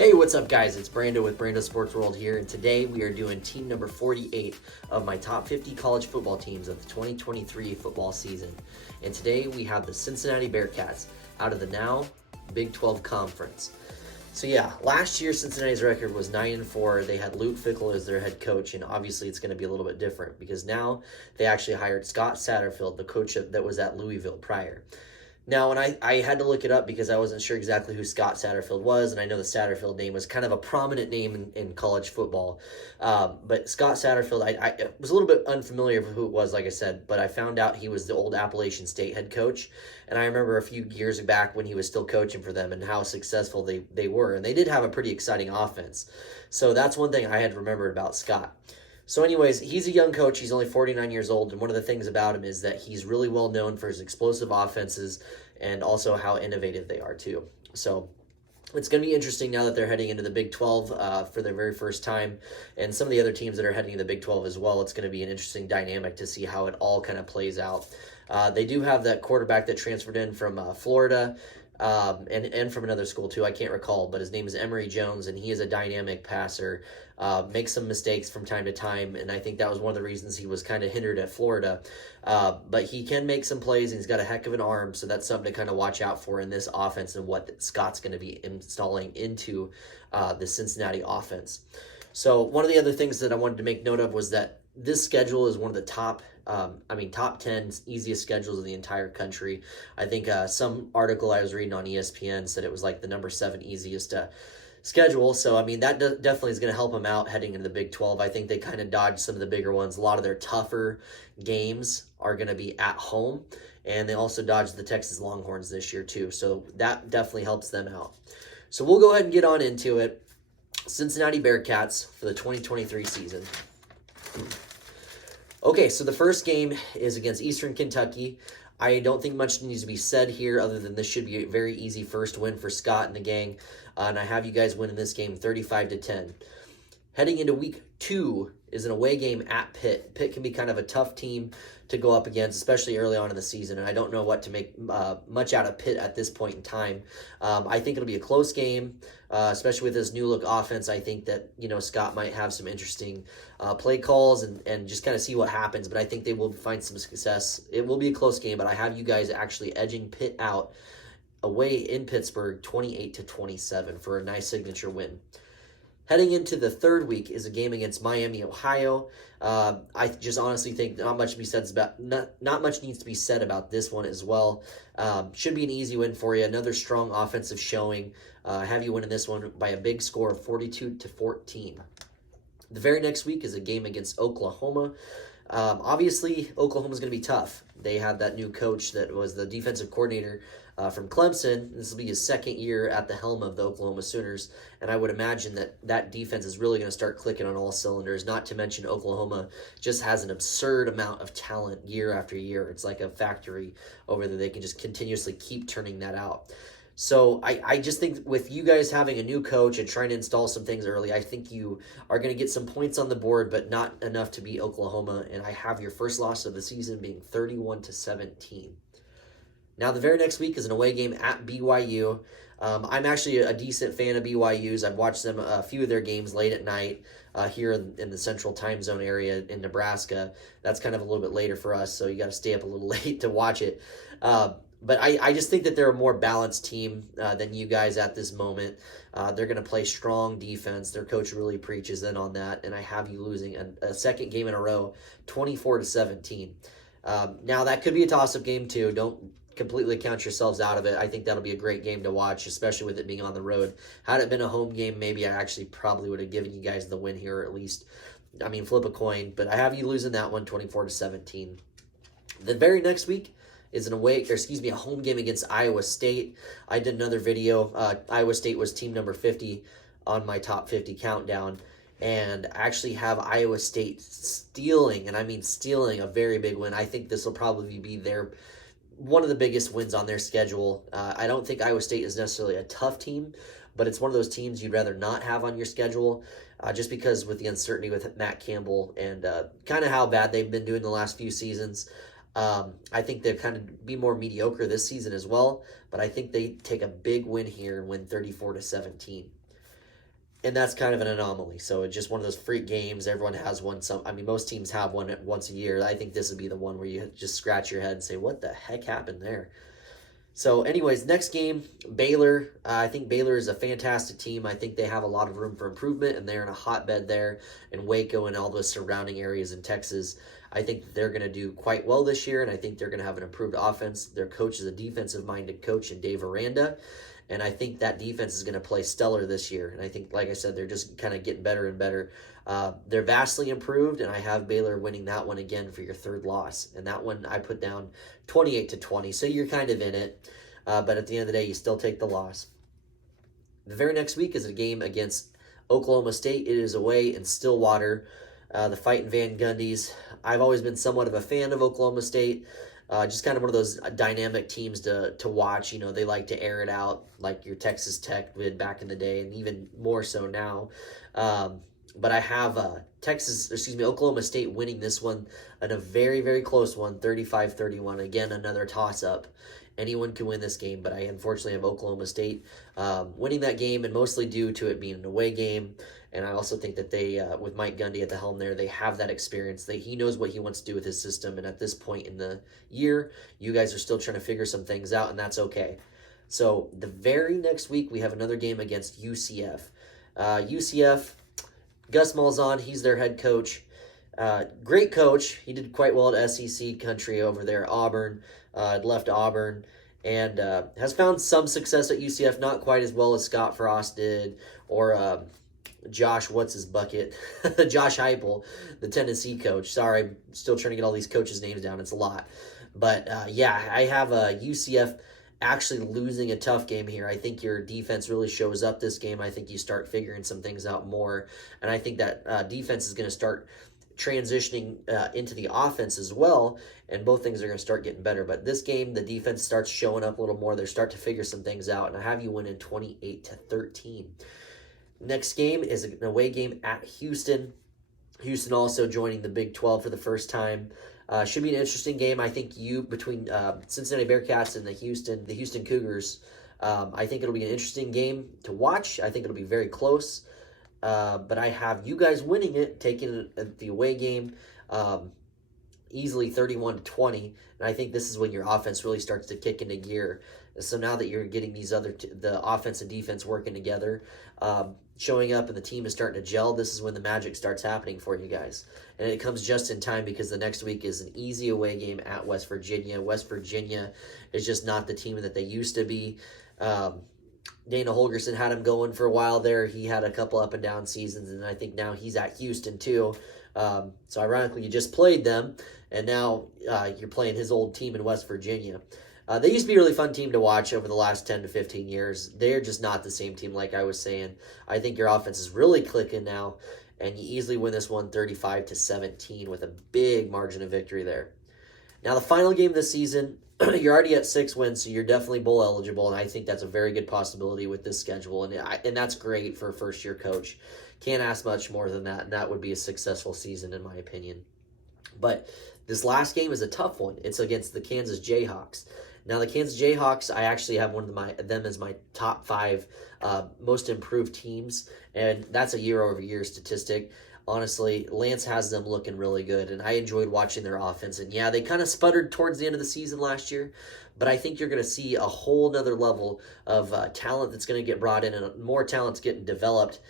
Hey, what's up, guys? It's Brando with Brando Sports World here, and today we are doing team number 48 of my top 50 college football teams of the 2023 football season. And today we have the Cincinnati Bearcats out of the now Big 12 Conference. So yeah, last year Cincinnati's record was 9-4. They had Luke Fickell as their head coach, and obviously it's going to be a little bit different because now they actually hired Scott Satterfield, the coach that was at Louisville prior. Now, when I had to look it up because I wasn't sure exactly who Scott Satterfield was, and I know the Satterfield name was kind of a prominent name in college football. But Scott Satterfield, I was a little bit unfamiliar with who it was, like I said, but I found out he was the old Appalachian State head coach. And I remember a few years back when he was still coaching for them and how successful they were. And they did have a pretty exciting offense. So that's one thing I had remembered about Scott. So anyways, he's a young coach. He's only 49 years old, and one of the things about him is that he's really well known for his explosive offenses and also how innovative they are too. So it's going to be interesting now that they're heading into the Big 12 for their very first time, and some of the other teams that are heading to the Big 12 as well. It's going to be an interesting dynamic to see how it all kind of plays out. They do have that quarterback that transferred in from Florida, and from another school too. I can't recall, but his name is Emory Jones, and he is a dynamic passer. Makes some mistakes from time to time, and I think that was one of the reasons he was kind of hindered at Florida. But he can make some plays, and he's got a heck of an arm, so that's something to kind of watch out for in this offense and what Scott's going to be installing into the Cincinnati offense. So one of the other things that I wanted to make note of was that this schedule is one of the top 10 easiest schedules of the entire country. I think some article I was reading on ESPN said it was like the number 7 easiest schedule. So, I mean, that definitely is going to help them out heading into the Big 12. I think they kind of dodged some of the bigger ones. A lot of their tougher games are going to be at home, and they also dodged the Texas Longhorns this year too. So that definitely helps them out. So we'll go ahead and get on into it. Cincinnati Bearcats for the 2023 season. Okay, so the first game is against Eastern Kentucky. I don't think much needs to be said here other than this should be a very easy first win for Scott and the gang. And I have you guys winning this game 35-10. Heading into week 2 is an away game at Pitt. Pitt can be kind of a tough team to go up against, especially early on in the season. And I don't know what to make much out of Pitt at this point in time. I think it'll be a close game, especially with this new look offense. I think that, Scott might have some interesting play calls and just kind of see what happens. But I think they will find some success. It will be a close game, but I have you guys actually edging Pitt out away in Pittsburgh 28-27 for a nice signature win. Heading into the third week is a game against Miami, Ohio. I just honestly think not much needs to be said about this one as well. Should be an easy win for you. Another strong offensive showing. Have you winning this one by a big score of 42-14. The very next week is a game against Oklahoma. Obviously, Oklahoma's going to be tough. They have that new coach that was the defensive coordinator from Clemson. This will be his second year at the helm of the Oklahoma Sooners, and I would imagine that defense is really going to start clicking on all cylinders, not to mention Oklahoma just has an absurd amount of talent year after year. It's like a factory over there. They can just continuously keep turning that out. So I just think with you guys having a new coach and trying to install some things early, I think you are going to get some points on the board, but not enough to beat Oklahoma. And I have your first loss of the season being 31-17. Now, the very next week is an away game at BYU. I'm actually a decent fan of BYU's. I've watched them a few of their games late at night here in the central time zone area in Nebraska. That's kind of a little bit later for us, so you got to stay up a little late to watch it. But I just think that they're a more balanced team than you guys at this moment. They're going to play strong defense. Their coach really preaches in on that, and I have you losing a second game in a row, 24-17. Now, that could be a toss-up game too. Don't completely count yourselves out of it. I think that'll be a great game to watch, especially with it being on the road. Had it been a home game, maybe I actually probably would have given you guys the win here, or at least, flip a coin. But I have you losing that one 24-17. The very next week is a home game against Iowa State. I did another video. Iowa State was team number 50 on my top 50 countdown. And I actually have Iowa State stealing, and I mean stealing, a very big win. I think this will probably be one of the biggest wins on their schedule. I don't think Iowa State is necessarily a tough team, but it's one of those teams you'd rather not have on your schedule just because with the uncertainty with Matt Campbell and kind of how bad they've been doing the last few seasons. I think they'll kind of be more mediocre this season as well, but I think they take a big win here and win 34-17. and that's kind of an anomaly. So it's just one of those freak games. Everyone has one. Most teams have one once a year. I think this would be the one where you just scratch your head and say, "What the heck happened there?" So, anyways, next game, Baylor. I think Baylor is a fantastic team. I think they have a lot of room for improvement, and they're in a hotbed there in Waco and all those surrounding areas in Texas. I think they're going to do quite well this year, and I think they're going to have an improved offense. Their coach is a defensive-minded coach in Dave Aranda, and I think that defense is going to play stellar this year. And I think, like I said, they're just kind of getting better and better. They're vastly improved, and I have Baylor winning that one again for your third loss. And that one I put down 28-20, so you're kind of in it. But at the end of the day, you still take the loss. The very next week is a game against Oklahoma State. It is away in Stillwater. The Fighting Van Gundys. I've always been somewhat of a fan of Oklahoma State. Just kind of one of those dynamic teams to watch. You know, they like to air it out like your Texas Tech did back in the day, and even more so now. But I have Oklahoma State winning this one in a very, very close one, 35-31. Again, another toss-up. Anyone can win this game, but I unfortunately have Oklahoma State winning that game, and mostly due to it being an away game. And I also think that they, with Mike Gundy at the helm there, they have that experience. He knows what he wants to do with his system, and at this point in the year, you guys are still trying to figure some things out, and that's okay. So the very next week, we have another game against UCF. UCF, Gus Malzahn, he's their head coach. Great coach. He did quite well at SEC country over there. Auburn, left Auburn, and has found some success at UCF, not quite as well as Scott Frost did, or Josh, what's his bucket? Josh Heupel, the Tennessee coach. Sorry, I'm still trying to get all these coaches' names down. It's a lot. But, I have UCF actually losing a tough game here. I think your defense really shows up this game. I think you start figuring some things out more. And I think that defense is going to start transitioning into the offense as well, and both things are going to start getting better. But this game, the defense starts showing up a little more. They start to figure some things out, and I have you winning 28-13. Next game is an away game at Houston. Houston also joining the Big 12 for the first time. Should be an interesting game. I think between Cincinnati Bearcats and the Houston Cougars. I think it'll be an interesting game to watch. I think it'll be very close. But I have you guys winning it, taking the away game easily 31-20. And I think this is when your offense really starts to kick into gear. So now that you're getting these the offense and defense working together, showing up, and the team is starting to gel, this is when the magic starts happening for you guys. And it comes just in time because the next week is an easy away game at West Virginia. West Virginia is just not the team that they used to be. Dana Holgerson had him going for a while there. He had a couple up and down seasons, and I think now he's at Houston too. So ironically, you just played them, and now you're playing his old team in West Virginia. They used to be a really fun team to watch over the last 10 to 15 years. They're just not the same team like I was saying. I think your offense is really clicking now, and you easily win this one 35-17 with a big margin of victory there. Now, the final game this season, you're already at 6 wins, so you're definitely bowl eligible, and I think that's a very good possibility with this schedule, and that's great for a first-year coach. Can't ask much more than that, and that would be a successful season in my opinion. But this last game is a tough one. It's against the Kansas Jayhawks. Now, the Kansas Jayhawks, I actually have them as my top 5 most improved teams, and that's a year-over-year statistic. Honestly, Lance has them looking really good, and I enjoyed watching their offense. And yeah, they kind of sputtered towards the end of the season last year, but I think you're going to see a whole nother level of talent that's going to get brought in, and more talent's getting developed,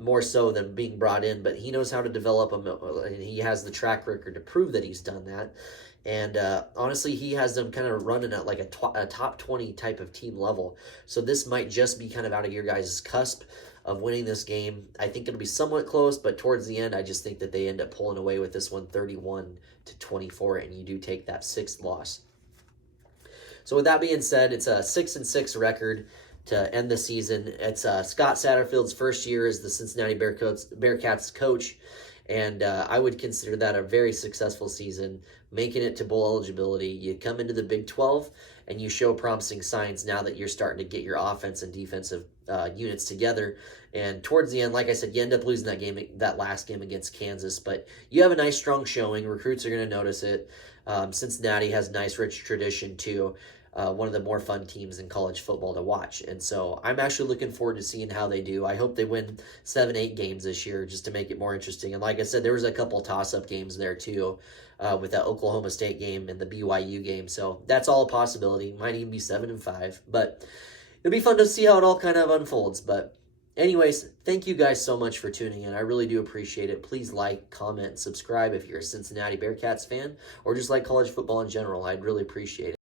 more so than being brought in. But he knows how to develop them, and he has the track record to prove that he's done that. And honestly, he has them kind of running at like a top 20 type of team level. So this might just be kind of out of your guys' cusp of winning this game. I think it'll be somewhat close, but towards the end, I just think that they end up pulling away with this one 31-24, and you do take that 6th loss. So with that being said, it's a 6-6 record to end the season. It's Scott Satterfield's first year as the Cincinnati Bearcats coach, and I would consider that a very successful season, making it to bowl eligibility. You come into the Big 12, and you show promising signs now that you're starting to get your offense and defensive units together. And towards the end, like I said, you end up losing that last game against Kansas, but you have a nice, strong showing. Recruits are going to notice it. Cincinnati has a nice, rich tradition, too. one of the more fun teams in college football to watch. And so I'm actually looking forward to seeing how they do. I hope they win 7-8 games this year just to make it more interesting. And like I said, there was a couple toss-up games there too, with that Oklahoma State game and the BYU game. So that's all a possibility. Might even be 7-5. But it'll be fun to see how it all kind of unfolds. But anyways, thank you guys so much for tuning in. I really do appreciate it. Please like, comment, and subscribe if you're a Cincinnati Bearcats fan or just like college football in general. I'd really appreciate it.